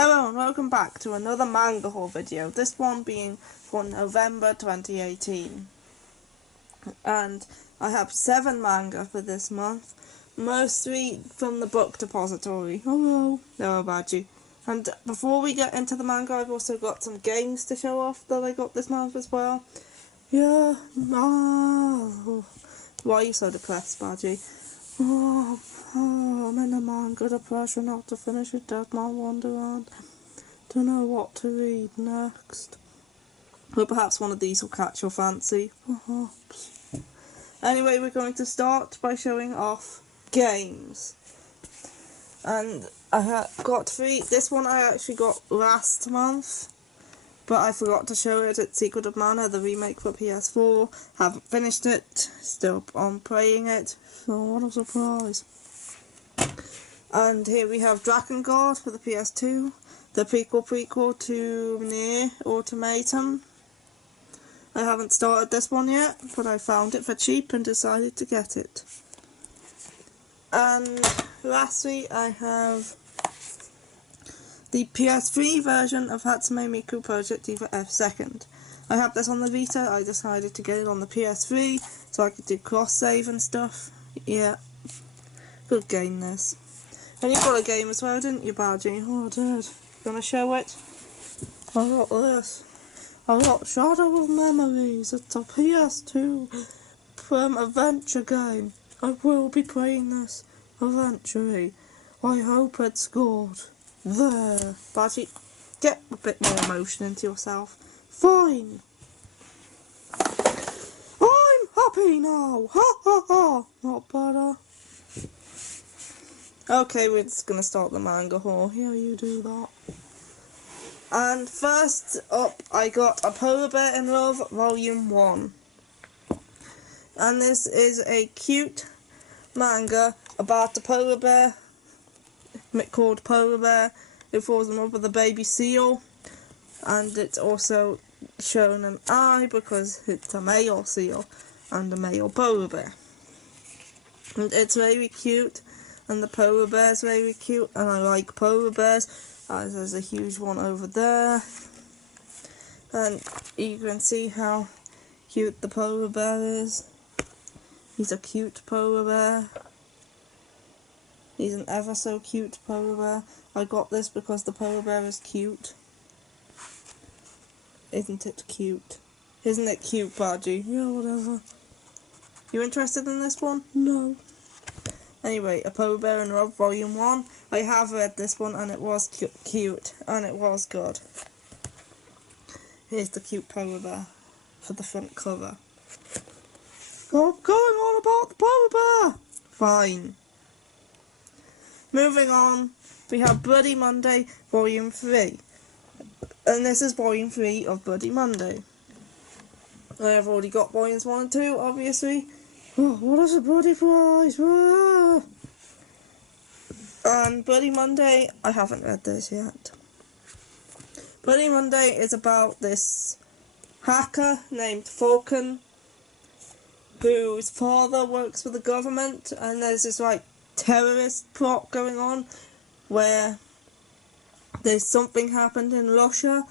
Hello and welcome back to another manga haul video, this one being for November 2018. And I have 7 manga for this month, mostly from the book depository. Hello badgy. And before we get into the manga, I've also got some games to show off that I got this month as well. Yeah, why are you so depressed, badgy? I'm in a manga depression not to finish it, that's my wonderland. Don't know what to read next. But perhaps one of these will catch your fancy. Perhaps. Anyway, we're going to start by showing off games. And I got 3. This one I actually got last month, but I forgot to show it. It's Secret of Mana, the remake for PS4. Haven't finished it, still on playing it, so what a surprise. And here we have Dragon Guard for the PS2, the prequel to Nier Automata. I haven't started this one yet, but I found it for cheap and decided to get it. And lastly, I have the PS3 version of Hatsune Miku Project Diva F2nd. I have this on the Vita. I decided to get it on the PS3 so I could do cross-save and stuff. Yeah, good game this. And you got a game as well, didn't you, badgy? Oh, I did. Gonna show it? I got this. I got Shadow of Memories. It's a PS2 adventure game. I will be playing this eventually. I hope it's good. There. Badgy, get a bit more emotion into yourself. Fine. I'm happy now. Ha ha ha. Not better. Okay, we're just gonna start the manga haul. Yeah, you do that. And first up, I got A Polar Bear in Love, Volume 1. And this is a cute manga about a polar bear called Polar Bear who falls in love with a baby seal. And it's also shown an eye because it's a male seal and a male polar bear. And it's very cute. And the polar bear's very cute, and I like polar bears. There's a huge one over there. And you can see how cute the polar bear is. He's a cute polar bear. He's an ever so cute polar bear. I got this because the polar bear is cute. Isn't it cute? Isn't it cute, badgy? Yeah, whatever. You interested in this one? No. Anyway, A Polar Bear in Love, Volume 1. I have read this one and it was cute and it was good. Here's the cute polar bear for the front cover. Stop going on about the polar bear! Fine. Moving on, we have Bloody Monday, Volume 3. And this is Volume 3 of Bloody Monday. I have already got Volumes 1 and 2, obviously. Oh, what is a bloody prize? Ah! And Bloody Monday, I haven't read this yet. Bloody Monday is about this hacker named Falcon, whose father works for the government, and there's this terrorist plot going on where there's something happened in Russia.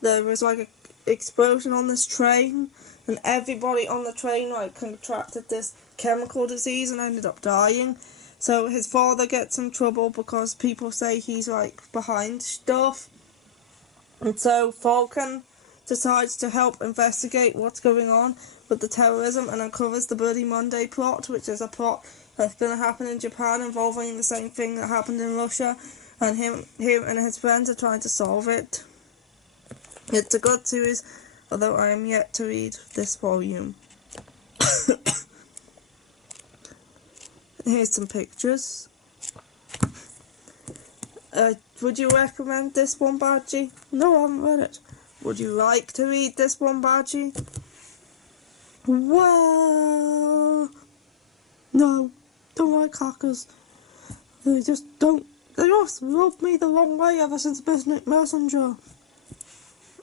There was an explosion on this train, and everybody on the train contracted this chemical disease and ended up dying. So his father gets in trouble because people say he's behind stuff. And so Falcon decides to help investigate what's going on with the terrorism and uncovers the Bloody Monday plot, which is a plot that's going to happen in Japan involving the same thing that happened in Russia. And him and his friends are trying to solve it. It's a good series, although I am yet to read this volume. Here's some pictures. Would you recommend this one, badgy? No, I haven't read it. Would you like to read this one, badgy? Well, no, don't like hackers. They just rub me the wrong way ever since Business Messenger.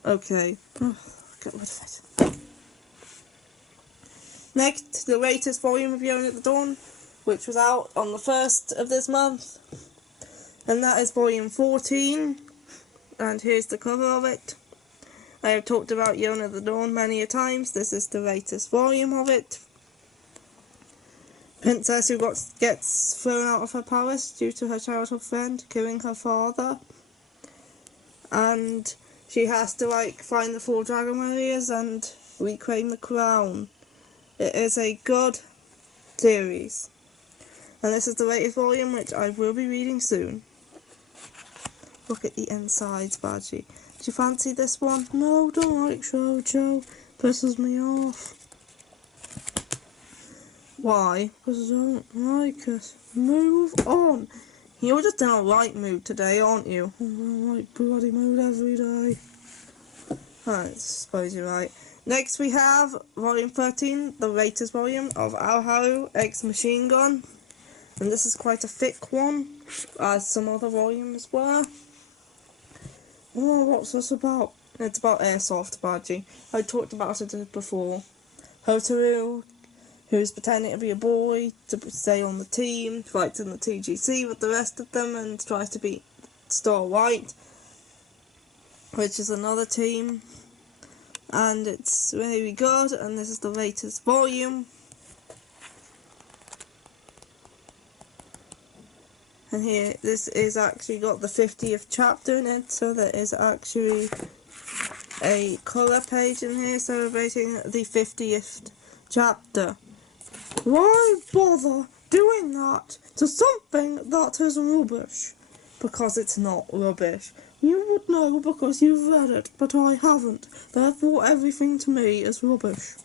Okay, get rid of it. Next, the latest volume of Yoni at the Dawn, which was out on the 1st of this month, and that is volume 14. and here's the cover of it. I have talked about Yona the Dawn many a times. This is the latest volume of it. Princess who gets thrown out of her palace due to her childhood friend killing her father. And she has to find the 4 dragon warriors and reclaim the crown. It is a good series. And this is the latest volume, which I will be reading soon. Look at the insides, Badgy. Do you fancy this one? No, don't like shoujo. Pisses me off. Why? Because I don't like it. Move on. You're just in a right mood today, aren't you? I'm in a right bloody mood every day. I suppose you're right. Next we have volume 13, the latest volume of Haru X Machine Gun. And this is quite a thick one, as some other volumes were. Oh, what's this about? It's about airsoft, Badgy. I talked about it before. Hotaru, who's pretending to be a boy to stay on the team, fights in the TGC with the rest of them and tries to beat Star White, which is another team. And it's really good, and this is the latest volume. And here, this is actually got the 50th chapter in it, so there is actually a colour page in here celebrating the 50th chapter. Why bother doing that to something that is rubbish? Because it's not rubbish. You would know because you've read it, but I haven't. Therefore, everything to me is rubbish.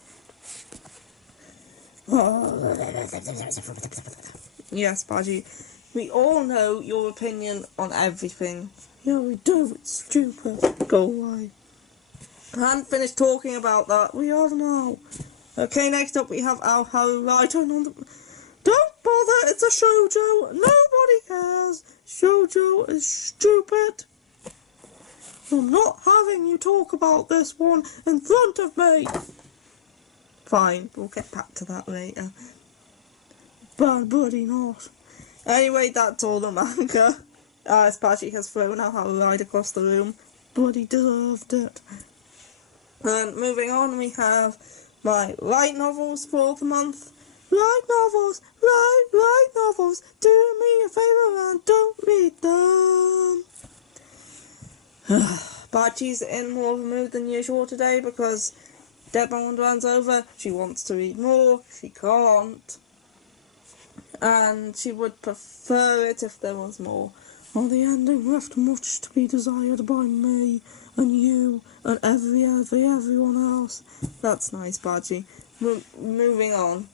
Yes, Badgy. We all know your opinion on everything. Yeah, we do. It's stupid. Go away. I hadn't finished talking about that. We have now. Okay, next up we have Haru Raiden on the... Don't bother, it's a shoujo. Nobody cares. Shoujo is stupid. I'm not having you talk about this one in front of me. Fine, we'll get back to that later. Bad buddy not. Anyway, that's all the manga. Badgy has thrown out Haru Raiden across the room. Bloody deserved it. And moving on, we have my light novels for the month. Light novels, light novels. Do me a favour and don't read them. Badgy's in more of a mood than usual today because Deadline Wonderland's over. She wants to read more. She can't. And she would prefer it if there was more. Oh, the ending left much to be desired by me and you and everyone else. That's nice, Badgy. Moving on.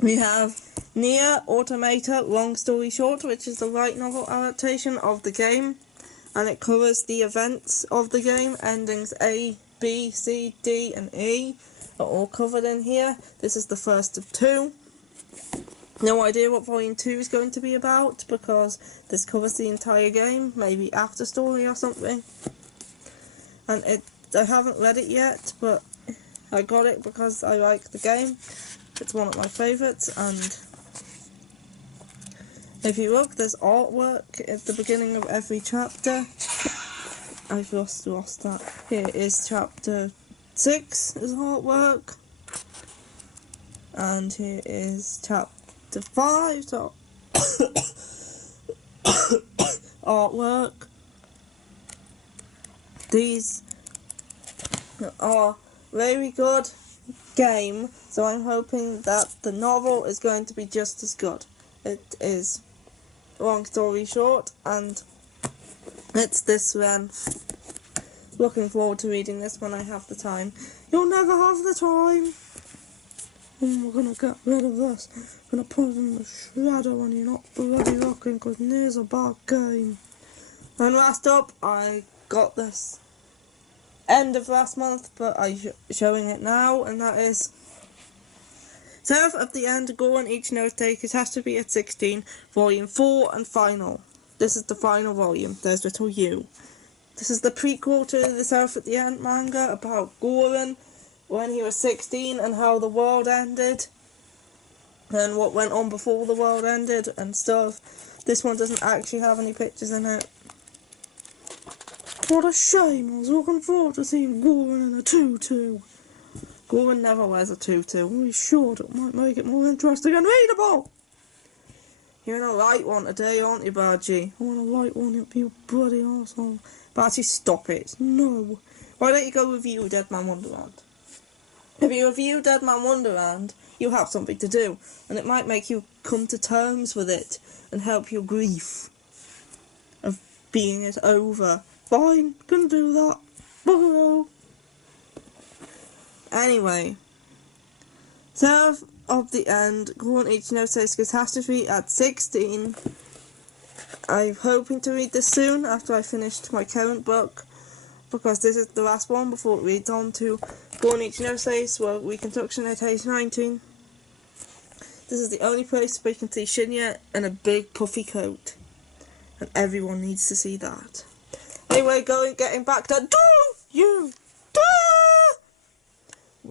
We have Nier Automata Long Story Short, which is the light novel adaptation of the game. And it covers the events of the game. Endings A, B, C, D and E are all covered in here. This is the first of 2. No idea what Volume 2 is going to be about, because this covers the entire game, maybe after story or something. And I haven't read it yet, but I got it because I like the game. It's one of my favourites, and if you look, there's artwork at the beginning of every chapter. I've lost that. Here is chapter 6 is artwork. And here is chapter 5 so artwork. These are very good game, so I'm hoping that the novel is going to be just as good. It is long story short, and it's this length. Looking forward to reading this when I have the time. You'll never have the time. We're gonna get rid of this. We're gonna put it in the shredder when you're not bloody looking, because Nier's a bad game. And last up, I got this end of last month, but I'm showing it now, and that is Seraph of the End, Go on Each Note Take. It has to be at 16, volume 4 and final. This is the final volume. There's little you. This is the prequel to the Seraph at the End manga about Goran when he was 16 and how the world ended and what went on before the world ended and stuff. This one doesn't actually have any pictures in it. What a shame, I was looking forward to seeing Goran in a tutu. Goran never wears a tutu. We should, it might make it more interesting and readable. You're in a light one today, aren't you, Badgy? I want a light one, it'd be a bloody arsehole. Badgy, stop it. No. Why don't you go review Dead Man Wonderland? If you review Dead Man Wonderland, you'll have something to do, and it might make you come to terms with it and help your grief of being it over. Fine, can do that. Buggeroo. Anyway, Serve of the End, Goran Ichinose Catastrophe at 16. I'm hoping to read this soon after I finished my current book, because this is the last one before it reads on to Goran Ichinose, well, Reconstruction at age 19. This is the only place where you can see Shinya in a big puffy coat, and everyone needs to see that. Anyway, getting back to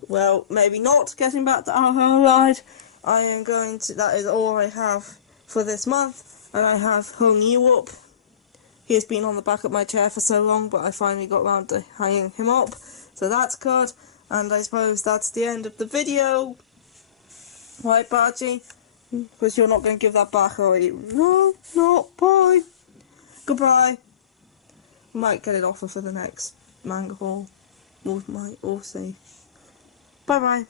well, maybe not getting back to our ride. I am going to, that is all I have for this month, and I have hung you up. He has been on the back of my chair for so long, but I finally got round to hanging him up, so that's good, and I suppose that's the end of the video. Right, Badgy? Because you're not going to give that back, are you? No, not, bye. Goodbye. Might get it offer for the next manga haul. We'll see. Bye bye.